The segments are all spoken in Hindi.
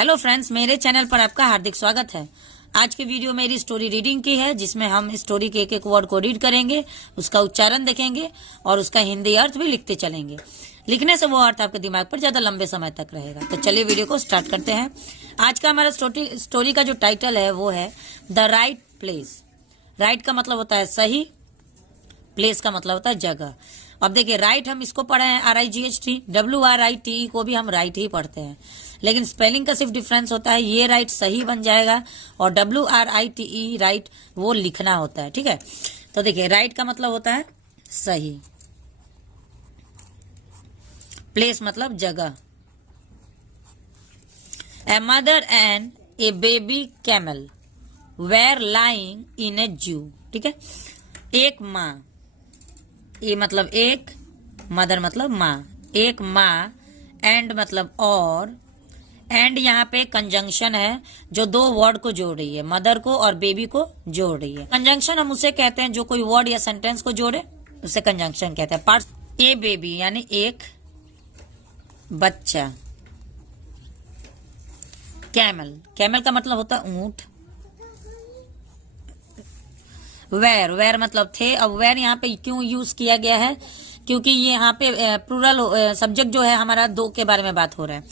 हेलो फ्रेंड्स, मेरे चैनल पर आपका हार्दिक स्वागत है। आज की वीडियो मेरी स्टोरी रीडिंग की है, जिसमें हम स्टोरी के एक एक वर्ड को रीड करेंगे, उसका उच्चारण देखेंगे और उसका हिंदी अर्थ भी लिखते चलेंगे। लिखने से वो अर्थ आपके दिमाग पर ज्यादा लंबे समय तक रहेगा। तो चलिए वीडियो को स्टार्ट करते हैं। आज का हमारा स्टोरी का जो टाइटल है वो है द राइट प्लेस। राइट का मतलब होता है सही, प्लेस का मतलब होता है जगह। अब देखिए, राइट हम इसको पढ़े हैं RIGHT, WRITE को भी हम राइट ही पढ़ते हैं, लेकिन स्पेलिंग का सिर्फ डिफरेंस होता है। ये राइट सही बन जाएगा और WRITE राइट वो लिखना होता है। ठीक है, तो देखिए राइट का मतलब होता है सही, प्लेस मतलब जगह। A mother and a baby camel were lying in a zoo. ठीक है, एक माँ, ये मतलब एक, मदर मतलब माँ, एक माँ, एंड मतलब और, एंड यहाँ पे कंजंक्शन है जो दो वर्ड को जोड़ रही है, मदर को और बेबी को जोड़ रही है। कंजंक्शन हम उसे कहते हैं जो कोई वर्ड या सेंटेंस को जोड़े, उसे कंजंक्शन कहते हैं। पार्ट ए बेबी यानी एक बच्चा, कैमल, कैमल का मतलब होता है ऊंट, वेर, वेर मतलब थे। अब वेर यहाँ पे क्यों यूज किया गया है, क्योंकि ये यहाँ पे प्लूरल सब्जेक्ट जो है हमारा दो के बारे में बात हो रहा है।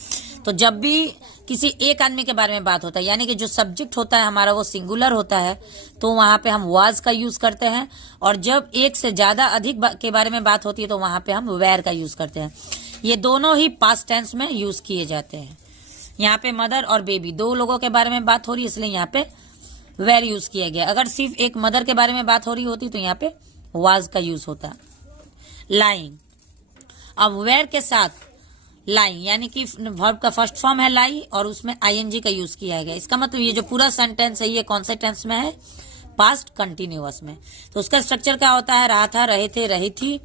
तो जब भी किसी एक आदमी के बारे में बात होता है, यानी कि जो सब्जेक्ट होता है हमारा वो सिंगुलर होता है, तो वहां पे हम वाज का यूज करते हैं। और जब एक से ज्यादा अधिक के बारे में बात होती है तो वहां पे हम वेर का यूज करते हैं। ये दोनों ही पास्ट टेंस में यूज किए जाते हैं। यहाँ पे मदर और बेबी दो लोगों के बारे में बात हो रही है, इसलिए यहाँ पे वेर यूज किया गया। अगर सिर्फ एक मदर के बारे में बात हो रही होती तो यहाँ पे वाज का यूज होता। लाइंग, अब वेर के साथ लाइंग यानी कि वर्ब का फर्स्ट फॉर्म है लाई और उसमें ING का यूज किया गया। इसका मतलब ये जो पूरा सेंटेंस है ये कौन से टेंस में है, पास्ट कंटिन्यूअस में। तो उसका स्ट्रक्चर क्या होता है, रहा था, रहे थे, रही थी।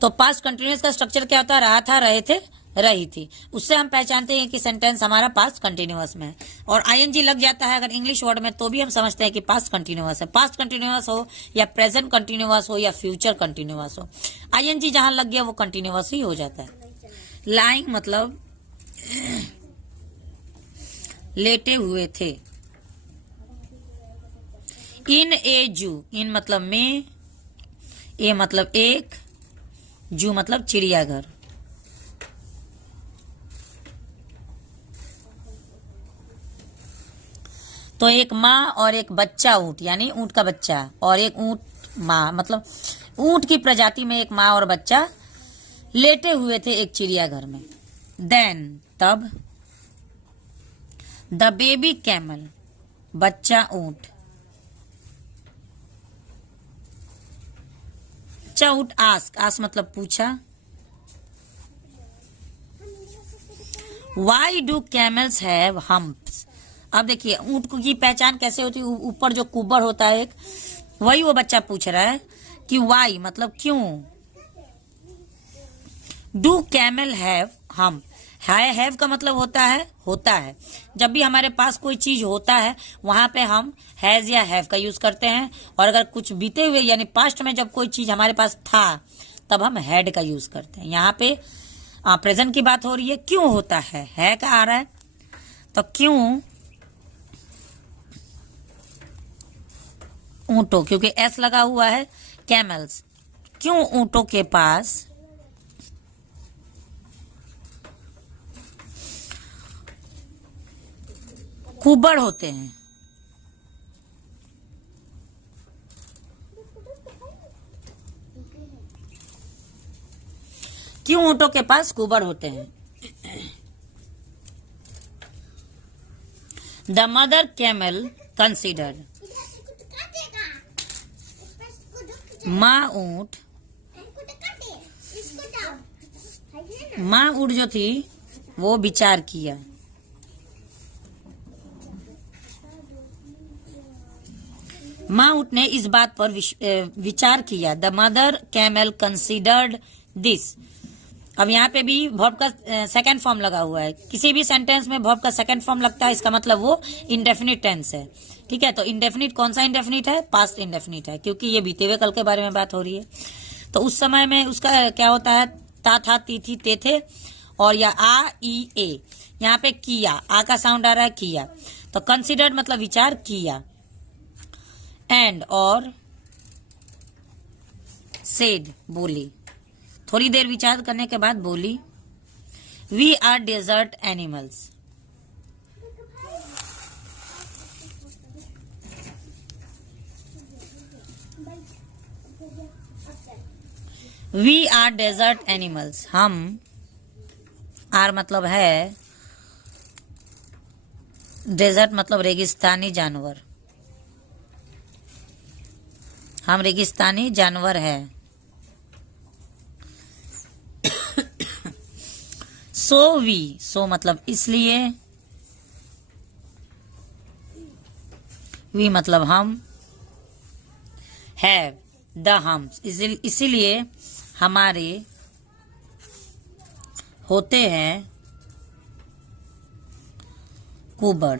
तो पास्ट कंटिन्यूअस का स्ट्रक्चर क्या होता है, रहा था, रहे थे, रही थी। उससे हम पहचानते हैं कि सेंटेंस हमारा पास्ट कंटिन्यूअस में है। और ING लग जाता है अगर इंग्लिश वर्ड में, तो भी हम समझते हैं कि पास्ट कंटिन्यूअस है। पास्ट कंटिन्यूअस हो या प्रेजेंट कंटिन्यूअस हो या फ्यूचर कंटिन्यूअस हो, ING जहां लग गया वो कंटिन्यूअस ही हो जाता है। लाइंग मतलब लेटे हुए थे। इन ए जू, इन मतलब में, ए मतलब एक, जू मतलब चिड़ियाघर। तो एक माँ और एक बच्चा ऊंट, यानी ऊंट का बच्चा, और एक ऊंट माँ मतलब ऊंट की प्रजाति में एक माँ और बच्चा लेटे हुए थे एक चिड़ियाघर में। देन तब, द बेबी कैमल बच्चा ऊंट, बच्चा ऊंट आस्क, आस्क मतलब पूछा, why do camels have humps. अब देखिए ऊंट की पहचान कैसे होती है, ऊपर जो कुबर होता है एक, वही वो बच्चा पूछ रहा है कि वाई मतलब क्यों। Do camel have hump, have का मतलब होता है। जब भी हमारे पास कोई चीज होता है वहां पे हम हैज या हैव का यूज करते हैं। और अगर कुछ बीते हुए यानी पास्ट में जब कोई चीज हमारे पास था तब हम हैड का यूज करते हैं। यहाँ पे प्रेजेंट की बात हो रही है, क्यों होता है का आ रहा है, तो क्यों ऊंटों, क्योंकि एस लगा हुआ है, कैमल्स, क्यों ऊंटों के पास कुबड़ होते हैं। क्यों ऊंटों के पास कुबड़ होते हैं। द मदर कैमल कंसिडर्ड, माँ ऊंट, माँ ऊंट जो थी वो विचार किया। माँ ऊंट ने इस बात पर विचार किया। The mother camel considered this. अब यहाँ पे भी वर्ब का सेकंड फॉर्म लगा हुआ है। किसी भी सेंटेंस में वर्ब का सेकंड फॉर्म लगता है, इसका मतलब वो इंडेफिनिट टेंस है। ठीक है, तो इंडेफिनिट कौन सा इंडेफिनिट है, पास्ट इंडेफिनिट है, क्योंकि ये बीते हुए कल के बारे में बात हो रही है। तो उस समय में उसका क्या होता है, ता था, ती थी, ते थे, और या आ ई ए, यहाँ पे किया, आ का साउंड आ रहा है किया, तो कंसिडर्ड मतलब विचार किया। एंड और सेड बोली, थोड़ी देर विचार करने के बाद बोली we are desert animals. We are desert animals, हम, आर मतलब है, डेजर्ट मतलब रेगिस्तानी जानवर, हम रेगिस्तानी जानवर है। सो वी, सो मतलब इसलिए, वी मतलब हम, हैव द हम इसीलिए हमारे होते हैं कुबड़।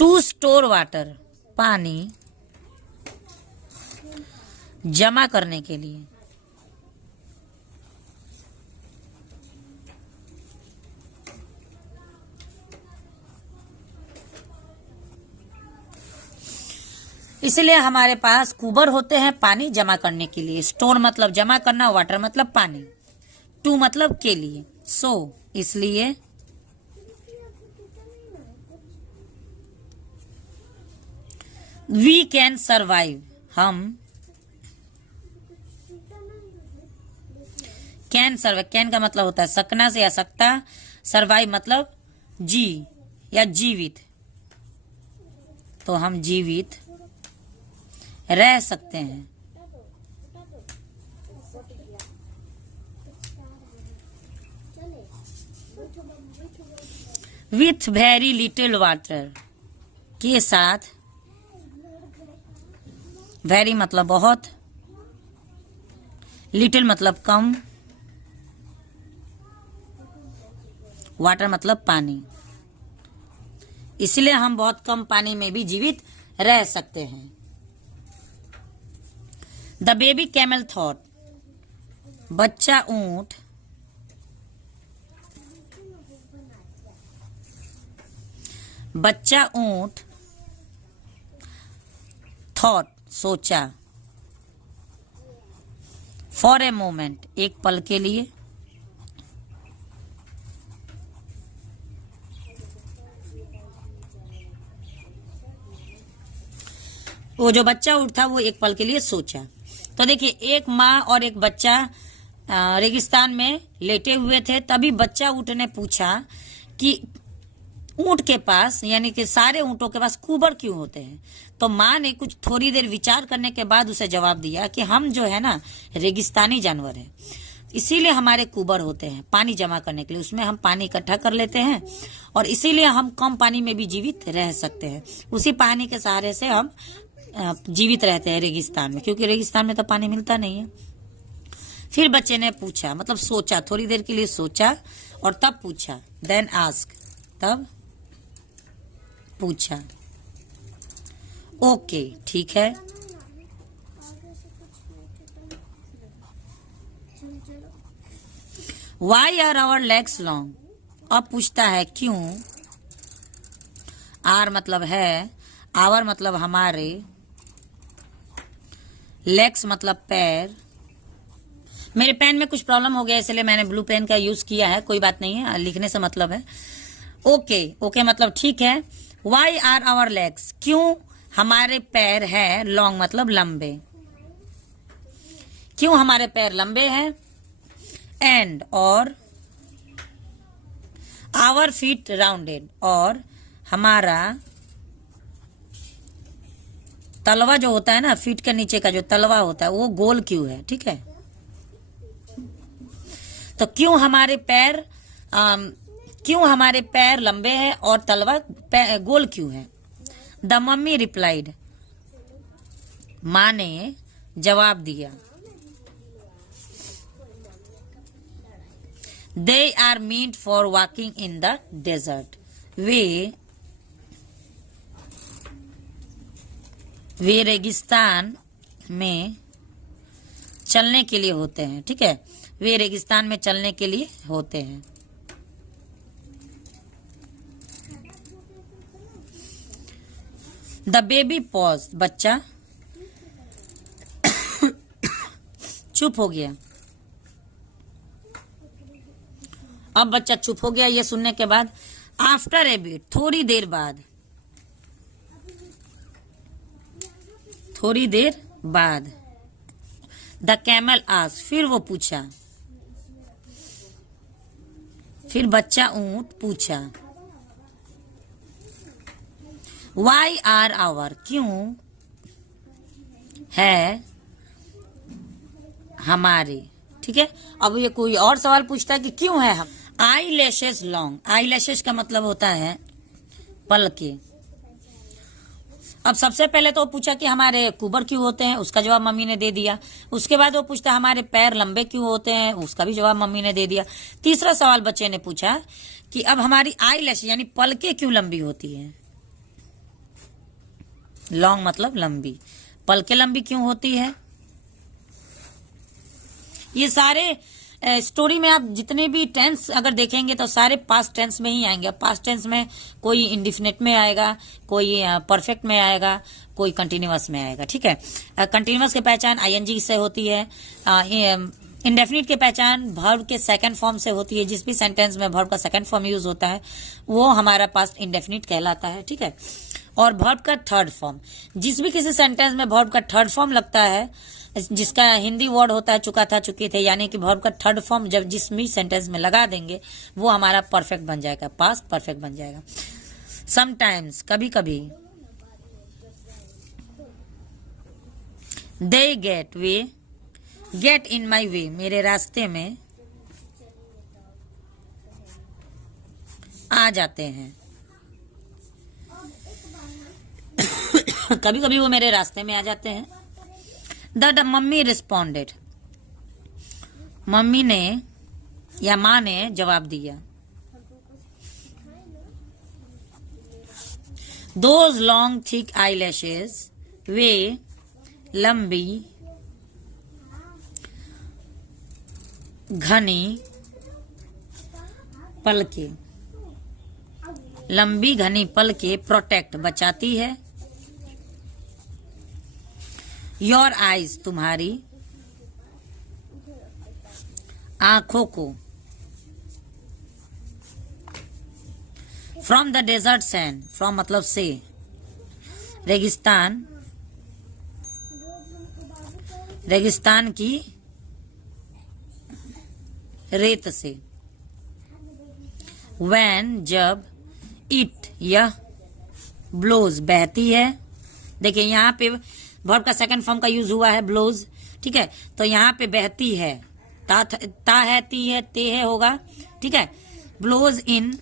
टू स्टोर वाटर, पानी जमा करने के लिए। इसलिए हमारे पास कुबर होते हैं पानी जमा करने के लिए। स्टोर मतलब जमा करना, वाटर मतलब पानी, टू मतलब के लिए, सो इसलिए, वी कैन सर्वाइव, हम कैन सर्वाइव, कैन का मतलब होता है सकना से या सकता, सर्वाइव मतलब जी या जीवित, तो हम जीवित रह सकते हैं। विथ वेरी लिटिल वाटर, के साथ, वेरी मतलब बहुत, लिटिल मतलब कम, वाटर मतलब पानी, इसलिए हम बहुत कम पानी में भी जीवित रह सकते हैं। द बेबी कैमल थॉट, बच्चा ऊंट थॉट सोचा, फॉर ए मोमेंट एक पल के लिए, वो जो बच्चा ऊंट था वो एक पल के लिए सोचा। तो देखिए, एक माँ और एक बच्चा रेगिस्तान में लेटे हुए थे, तभी बच्चा ऊंट ने पूछा कि ऊंट के पास, यानी कि सारे ऊंटों के पास कुबर क्यों होते हैं। तो माँ ने कुछ थोड़ी देर विचार करने के बाद उसे जवाब दिया कि हम जो है ना रेगिस्तानी जानवर हैं, इसीलिए हमारे कुबर होते हैं पानी जमा करने के लिए, उसमें हम पानी इकट्ठा कर लेते हैं और इसीलिए हम कम पानी में भी जीवित रह सकते हैं। उसी पानी के सहारे से हम जीवित रहते हैं रेगिस्तान में, क्योंकि रेगिस्तान में तो पानी मिलता नहीं है। फिर बच्चे ने पूछा, मतलब सोचा, थोड़ी देर के लिए सोचा और तब पूछा, देन आस्क, तब पूछा, ओके ठीक है। Why are our legs long, अब पूछता है क्यों, आर मतलब है, आवर मतलब हमारे, लेग्स मतलब पैर। मेरे पेन में कुछ प्रॉब्लम हो गया इसलिए मैंने ब्लू पेन का यूज किया है, कोई बात नहीं है, लिखने से मतलब है। ओके, ओके मतलब ठीक है। वाई आर आवर लेग्स, क्यों हमारे पैर है, लॉन्ग मतलब लंबे, क्यों हमारे पैर लंबे हैं। एंड और आवर फीट राउंडेड, और हमारा तलवा जो होता है ना, फीट के नीचे का जो तलवा होता है वो गोल क्यों है, ठीक है। तो क्यों हमारे पैर लंबे हैं और तलवा गोल क्यों है। द मम्मी रिप्लाइड, माँ ने जवाब दिया, they are meant for walking in the desert, वे रेगिस्तान में चलने के लिए होते हैं, ठीक है। वे रेगिस्तान में चलने के लिए होते हैं। द बेबी पॉज, बच्चा चुप हो गया। अब बच्चा चुप हो गया ये सुनने के बाद। आफ्टर ए बीट, थोड़ी देर बाद, थोड़ी देर बाद। द कैमल आस्क्ड, फिर वो पूछा, फिर बच्चा ऊंट पूछा, वाई आर आवर, क्यों है हमारे। ठीक है, अब ये कोई और सवाल पूछता है कि क्यों है हम। Eye lashes long, eye lashes का मतलब होता है पलके। अब सबसे पहले तो पूछा कि हमारे कुबर क्यों होते हैं, उसका जवाब मम्मी ने दे दिया। उसके बाद वो पूछता हमारे पैर लंबे क्यों होते हैं, उसका भी जवाब मम्मी ने दे दिया। तीसरा सवाल बच्चे ने पूछा कि अब हमारी आई लैश यानी पलके क्यों लंबी होती है। लॉन्ग मतलब लंबी, पलके लंबी क्यों होती है। ये सारे स्टोरी में आप जितने भी टेंस अगर देखेंगे तो सारे पास्ट टेंस में ही आएंगे। पास्ट टेंस में कोई इंडिफिनिट में आएगा, कोई परफेक्ट में आएगा, कोई कंटिन्यूअस में आएगा। ठीक है, कंटिन्यूअस की पहचान आईएनजी से होती है। इंडेफिनिट की पहचान वर्ब के सेकंड फॉर्म से होती है। जिस भी सेंटेंस में वर्ब का सेकंड फॉर्म यूज होता है वो हमारा पास्ट इंडेफिनिट कहलाता है। ठीक है, और वर्ब का थर्ड फॉर्म, जिस भी किसी सेंटेंस में वर्ब का थर्ड फॉर्म लगता है, जिसका हिंदी वर्ड होता है चुका था चुके थे, यानी कि वर्ब का थर्ड फॉर्म जब जिस भी सेंटेंस में लगा देंगे वो हमारा परफेक्ट बन जाएगा, पास्ट परफेक्ट बन जाएगा। समटाइम्स, कभी कभी। They get, way get in माई वे, मेरे रास्ते में आ जाते हैं। कभी कभी वो मेरे रास्ते में आ जाते हैं। द मम्मी रिस्पॉन्डेड, मम्मी ने या माँ ने जवाब दिया। Those long thick eyelashes, वे लंबी घनी पलके, लंबी घनी पलके प्रोटेक्ट बचाती है। योर आईज, तुम्हारी आंखों को। From the desert sand, from मतलब से, रेगिस्तान, रेगिस्तान की रेत से। वैन, जब, इट, यह, ब्लोज, बहती है। देखिए यहाँ पे वर्ब का सेकंड फॉर्म का यूज हुआ है ब्लोज। ठीक है, तो यहाँ पे बहती है, ता है, ती है, ते है होगा। ठीक है, ब्लोज इन,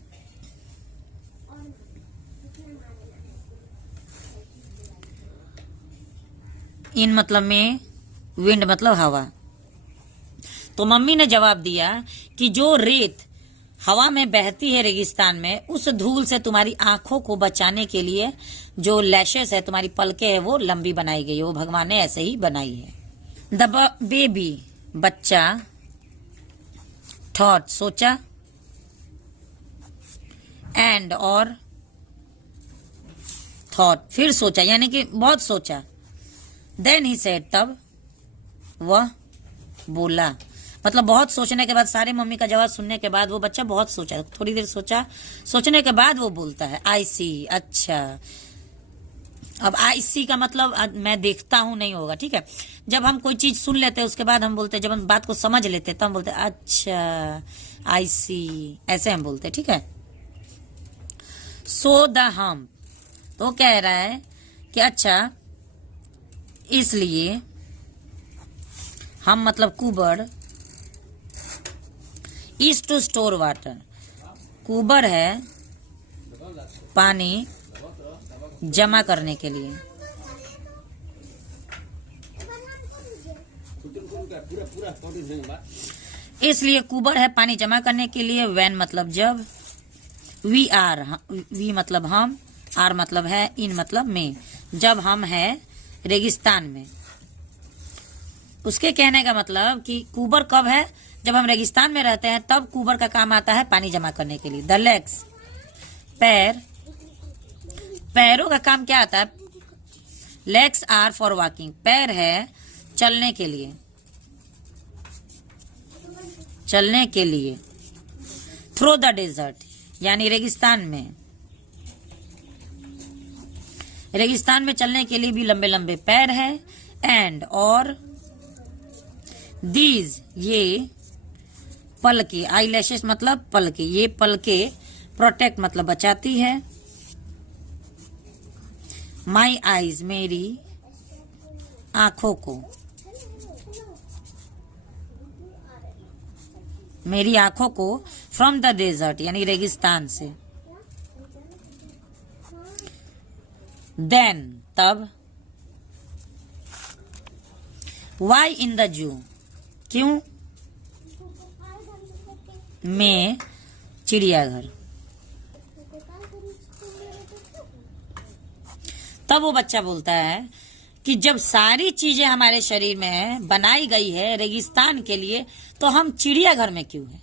इन मतलब में, विंड मतलब हवा। तो मम्मी ने जवाब दिया कि जो रेत हवा में बहती है रेगिस्तान में, उस धूल से तुम्हारी आंखों को बचाने के लिए जो लैशेस है, तुम्हारी पलकें है, वो लंबी बनाई गई है। वो भगवान ने ऐसे ही बनाई है। द बेबी, बच्चा, थॉट, सोचा, एंड और थॉट, फिर सोचा यानी कि बहुत सोचा। देन ही सेड, तब वह बोला। मतलब बहुत सोचने के बाद, सारे मम्मी का जवाब सुनने के बाद वो बच्चा बहुत सोचा, थोड़ी देर सोचा, सोचने के बाद वो बोलता है आई सी, अच्छा। अब आई सी का मतलब मैं देखता हूं नहीं होगा। ठीक है, जब हम कोई चीज सुन लेते हैं उसके बाद हम बोलते हैं, जब हम बात को समझ लेते हैं तब हम बोलते हैं अच्छा आई सी, ऐसे हम बोलते हैं। ठीक है, सो द हम, तो कह रहा है कि अच्छा इसलिए हम मतलब कुबर, इज टू स्टोर वाटर, कुबर है पानी जमा करने के लिए। इसलिए कुबर है पानी जमा करने के लिए। वैन मतलब जब, वी आर, वी मतलब हम, आर मतलब है, इन मतलब में, जब हम है रेगिस्तान में। उसके कहने का मतलब कि कुबर कब है, जब हम रेगिस्तान में रहते हैं तब कुबर का काम आता है पानी जमा करने के लिए। द लेग्स, पैर, पैरों का काम क्या आता है? लेग्स आर फॉर वॉकिंग, पैर है चलने के लिए, चलने के लिए। थ्रू द डेजर्ट, यानी रेगिस्तान में, रेगिस्तान में चलने के लिए भी लंबे लंबे पैर है। एंड, और दीज, ये पलके, आई लैशेस मतलब पलके, ये पलके प्रोटेक्ट मतलब बचाती है। माई आईज, मेरी आंखों को, मेरी आंखों को फ्रॉम द डेजर्ट यानी रेगिस्तान से। देन, तब। वाई इन द जू, क्यों? में चिड़ियाघर। तब वो बच्चा बोलता है कि जब सारी चीजें हमारे शरीर में बनाई गई है रेगिस्तान के लिए, तो हम चिड़ियाघर में क्यों है?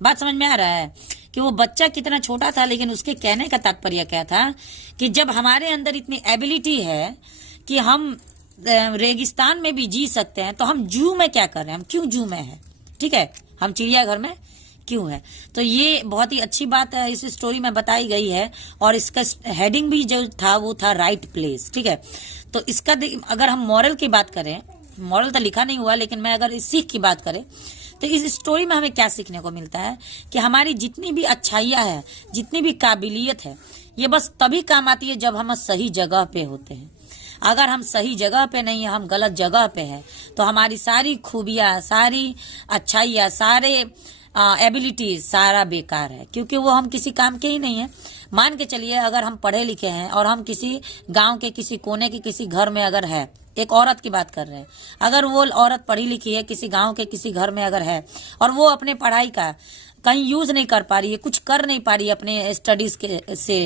बात समझ में आ रहा है कि वो बच्चा कितना छोटा था, लेकिन उसके कहने का तात्पर्य क्या था कि जब हमारे अंदर इतनी एबिलिटी है कि हम रेगिस्तान में भी जी सकते हैं, तो हम जू में क्या कर रहे हैं? हम क्यों जू में है? ठीक है, हम चिड़ियाघर में क्यों है? तो ये बहुत ही अच्छी बात है इस स्टोरी में बताई गई है। और इसका हेडिंग भी जो था वो था राइट प्लेस। ठीक है, तो इसका अगर हम मॉरल की बात करें, मॉरल तो लिखा नहीं हुआ, लेकिन मैं अगर इस सीख की बात करें तो इस स्टोरी में हमें क्या सीखने को मिलता है कि हमारी जितनी भी अच्छाइयाँ है, जितनी भी काबिलियत है, ये बस तभी काम आती है जब हम सही जगह पे होते हैं। अगर हम सही जगह पे नहीं है, हम गलत जगह पे हैं, तो हमारी सारी खूबियाँ, सारी अच्छाइयाँ, सारे एबिलिटीज सारा बेकार है, क्योंकि वो हम किसी काम के ही नहीं है। मान के चलिए अगर हम पढ़े लिखे हैं और हम किसी गांव के किसी कोने के किसी घर में अगर है, एक औरत की बात कर रहे हैं, अगर वो औरत पढ़ी लिखी है, किसी गांव के किसी घर में अगर है और वो अपने पढ़ाई का कहीं यूज नहीं कर पा रही है, कुछ कर नहीं पा रही है अपने स्टडीज के से,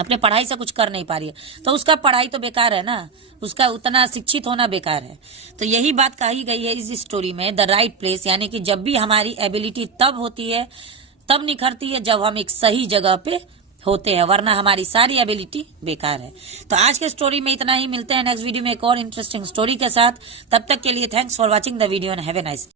अपने पढ़ाई से कुछ कर नहीं पा रही है, तो उसका पढ़ाई तो बेकार है ना, उसका उतना शिक्षित होना बेकार है। तो यही बात कही गई है इस स्टोरी में, द राइट प्लेस, यानी कि जब भी हमारी एबिलिटी तब होती है, तब निखरती है जब हम एक सही जगह पे होते हैं, वरना हमारी सारी एबिलिटी बेकार है। तो आज के स्टोरी में इतना ही, मिलते हैं नेक्स्ट वीडियो में एक और इंटरेस्टिंग स्टोरी के साथ। तब तक के लिए thanks for watching the video and have a nice